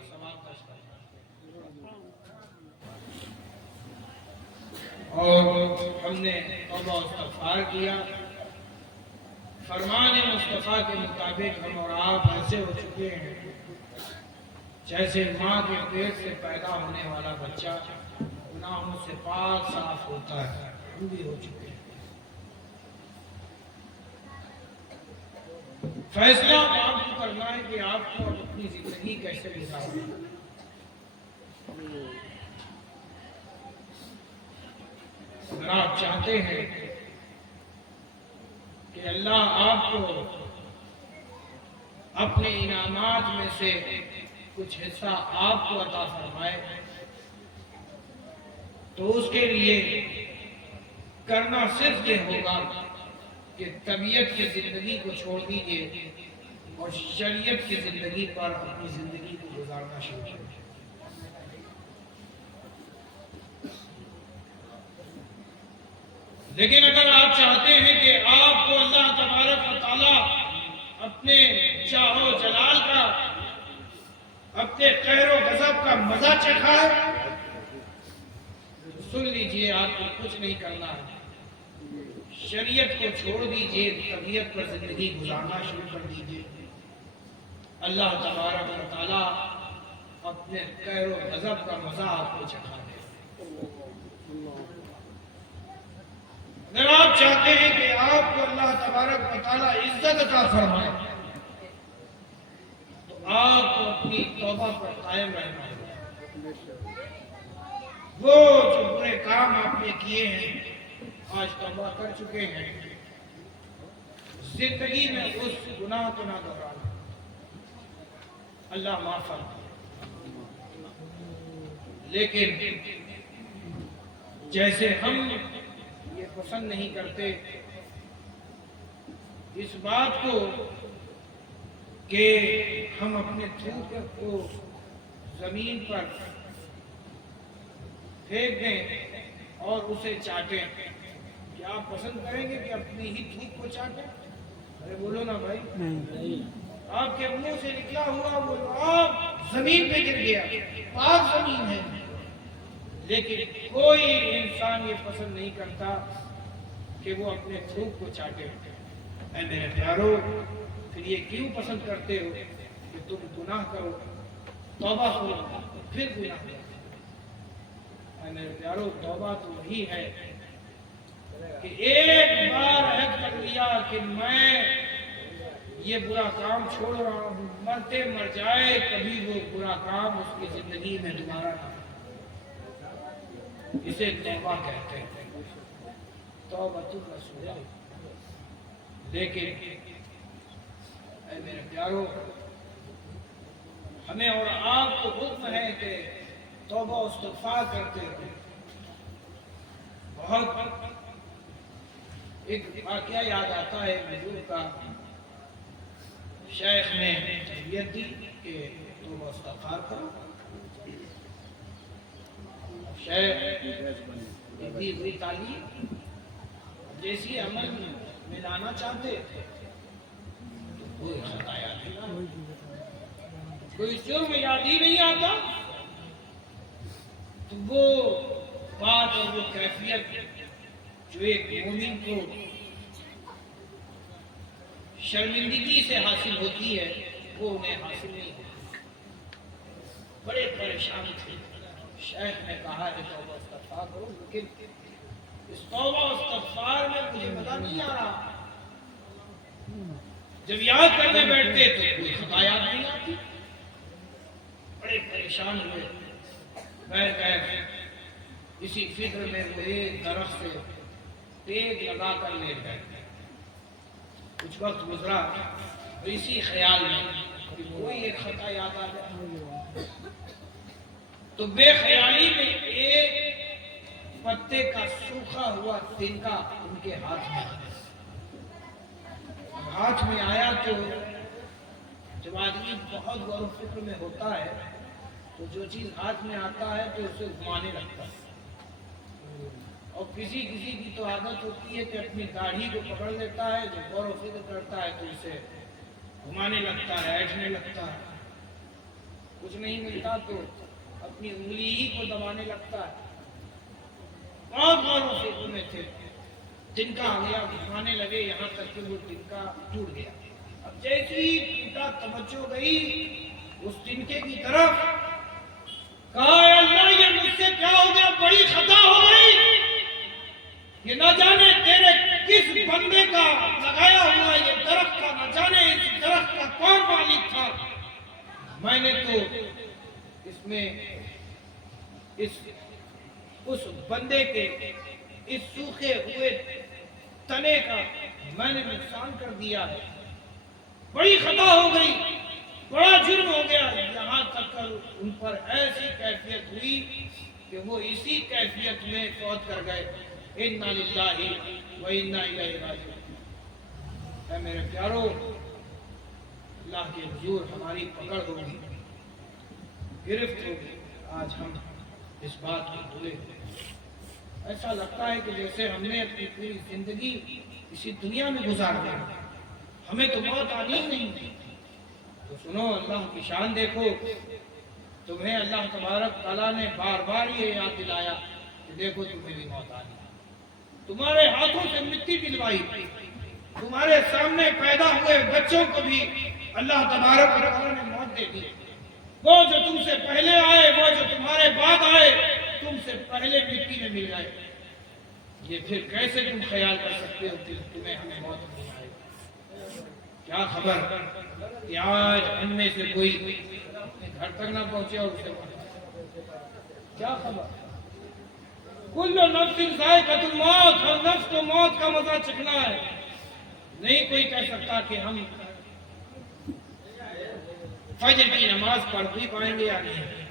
کا ثواب درج کرتا ہے۔ اور ہم نے توبہ و استغفار کیا، فرمان مصطفیٰ کے مطابق ہم اور آپ ایسے ہو چکے ہیں جیسے ماں کے پیٹ سے پیدا ہونے والا بچہ گناہوں سے پاک صاف ہوتا ہے، ہم بھی ہو چکے ہیں۔ فیصلہ آپ کو کرنا ہے کہ آپ کو اپنی زندگی کیسے گزارنا ہے۔ اگر آپ چاہتے ہیں کہ اللہ آپ کو اپنے انعامات میں سے کچھ حصہ آپ کو عطا فرمائے تو اس کے لیے کرنا صرف یہ ہوگا کہ طبیعت کی زندگی کو چھوڑ دیجیے اور شریعت کی زندگی پر اپنی زندگی کو گزارنا شروع کیجیے۔ لیکن اگر آپ چاہتے ہیں کہ آپ کو اللہ تبارک و تعالی اپنے چاہو جلال کا، اپنے قہر و غضب کا مزہ چکھائے تو سن لیجئے، آپ کو کچھ نہیں کرنا ہے، شریعت کو چھوڑ دیجئے، طبیعت پر زندگی گزارنا شروع کر دیجئے۔ اللہ تبارک و تعالی اپنے قہر و غضب کا مزہ آپ کو چکھا دے۔ اگر آپ چاہتے ہیں کہ آپ کو اللہ تبارک و تعالی عزت عطا فرمائے تو آپ کو اپنی توبہ پر قائم رہنا ہوگا۔ وہ جو برے کام آپ نے کیے ہیں، آج توبہ کر چکے ہیں، زندگی میں اس گناہ کو نہ دہرانا، اللہ معاف فرمائے۔ لیکن جیسے ہم یہ پسند نہیں کرتے اس بات کو کہ ہم اپنے تھوک کو زمین پر پھینک دیں اور اسے چاٹیں، کیا آپ پسند کریں گے کہ اپنی ہی تھوک کو چاٹیں؟ ارے بولو نا بھائی، آپ کے منہ سے نکلا ہوا وہ آپ زمین پہ گر گیا، پاک زمین ہے، لیکن کوئی انسان یہ پسند نہیں کرتا کہ وہ اپنے تھوک کو چاٹے۔ اے میرے پیارو، پھر یہ کیوں پسند کرتے ہو کہ تم گناہ کرو، توبہ کرو، پھر گناہ کرو؟ اے میرے پیارو، توبہ تو وہی ہے کہ ایک بار عہد کر لیا کہ میں یہ برا کام چھوڑ رہا ہوں، مرتے مر جائے کبھی وہ برا کام اس کی زندگی میں دوبارہ نہ ہو، اسے توبہ کہتے ہیں، توبۃ النصوح۔ لیکن اے میرے پیارو، ہمیں اور آپ کو حکم ہے کہ توبہ و استغفار کرتے رہو۔ بہت ایک واقعہ یاد آتا ہے بزرگ کا، شیخ نے تربیت دی کہ توبہ و استغفار کرو، شیخ دی ہوئی تعلیم جیسی عمل میں لانا چاہتے تھے تو کوئی خطا یاد نہیں آتا، کوئی جرم یاد ہی نہیں آتا، تو وہ بات اور وہ کیفیت جو ایک مومن کو شرمندگی سے حاصل ہوتی ہے وہ انہیں حاصل نہیں ہوتی۔ بڑے پریشان تھے، شیخ نے کہا کہ توبہ استغفار کرو، لیکن اس توبہ استغفار میں مجھے مزہ نہیں آ رہا، جب یاد کرنے بیٹھتے تو کوئی خطا یاد نہیں آتی۔ بڑے پریشان ہوئے، بیٹھ گئے اسی فکر میں، وہ ایک درخت سے ٹیک لگا کر لیٹ گئے۔ کچھ وقت گزرا، اسی خیال میں کہ کوئی ایک خطا یاد آ جائے تو بے خیالی میں ایک پتے کا سوکھا ہوا تنکا ان کے ہاتھ میں آیا۔ ہاتھ میں آیا تو جب آدمی بہت غور و فکر میں ہوتا ہے تو جو چیز ہاتھ میں آتا ہے تو اسے گھمانے لگتا ہے، اور کسی کسی کی تو عادت ہوتی ہے کہ اپنی داڑھی کو پکڑ لیتا ہے، جب غور و فکر کرتا ہے تو اسے گھمانے لگتا ہے، ایٹھنے لگتا ہے۔ کچھ نہیں ملتا تو اپنی انگلی ہی کو دبانے لگتا ہے. بہت غوروں سے گھومے تھے, تنکا آ گیا, گھمانے لگے یہاں تک کہ وہ تنکا ٹوٹ گیا. اب جیسی ٹوٹا توجہ گئی اس تنکے کی طرف, کہا اے اللہ یہ مجھ سے کیا ہو گیا, بڑی خطا ہو گئی, یہ نہ جانے تیرے کس بندے کا لگایا ہوا یہ درخت کا, نہ جانے اس درخت کا کون مالک تھا, میں نے تو اس میں اس بندے کے اس سوکھے ہوئے تنے کا میں نے نقصان کر دیا ہے, بڑی خطا ہو گئی, بڑا جرم ہو گیا. یہاں تک کر ان پر ایسی کیفیت ہوئی کہ وہ اسی کیفیت میں فوت کر گئے. انا للہ و انا الیہ راجعون. اے میرے پیارو, اللہ کے حضور ہماری پکڑ ہوگی, گرفت ہوگی. آج ہم اس بات کو بھولے ہوئے, ایسا لگتا ہے کہ جیسے ہم نے اپنی پوری زندگی اسی دنیا میں گزار دی, ہمیں تو موت آنی ہی نہیں. تو سنو, اللہ کی شان دیکھو, تمہیں اللہ تبارک تعالیٰ نے بار بار یہ یاد دلایا کہ دیکھو تمہیں بھی موت آنی, تمہارے ہاتھوں سے مٹی دلوائی, تمہارے سامنے پیدا ہوئے بچوں کو بھی اللہ تبارک تعالیٰ نے موت دے دی. وہ جو تم سے پہلے آئے, وہ جو تمہارے بعد آئے, تم سے پہلے مٹی میں مل گئے. یہ پھر کیسے تم خیال کر سکتے ہو کہ تمہیں ہمیں موت نہیں آئے؟ کیا خبر کہ آج ان میں سے کوئی اپنے گھر تک نہ پہنچے اور اسے کیا خبر. کل نفس ذائقۃ الموت, ہر نفس کو موت کا مزہ چکھنا ہے. نہیں کوئی کہہ سکتا کہ ہم فجر کی نماز پڑھ بھی پائیں گے یا نہیں.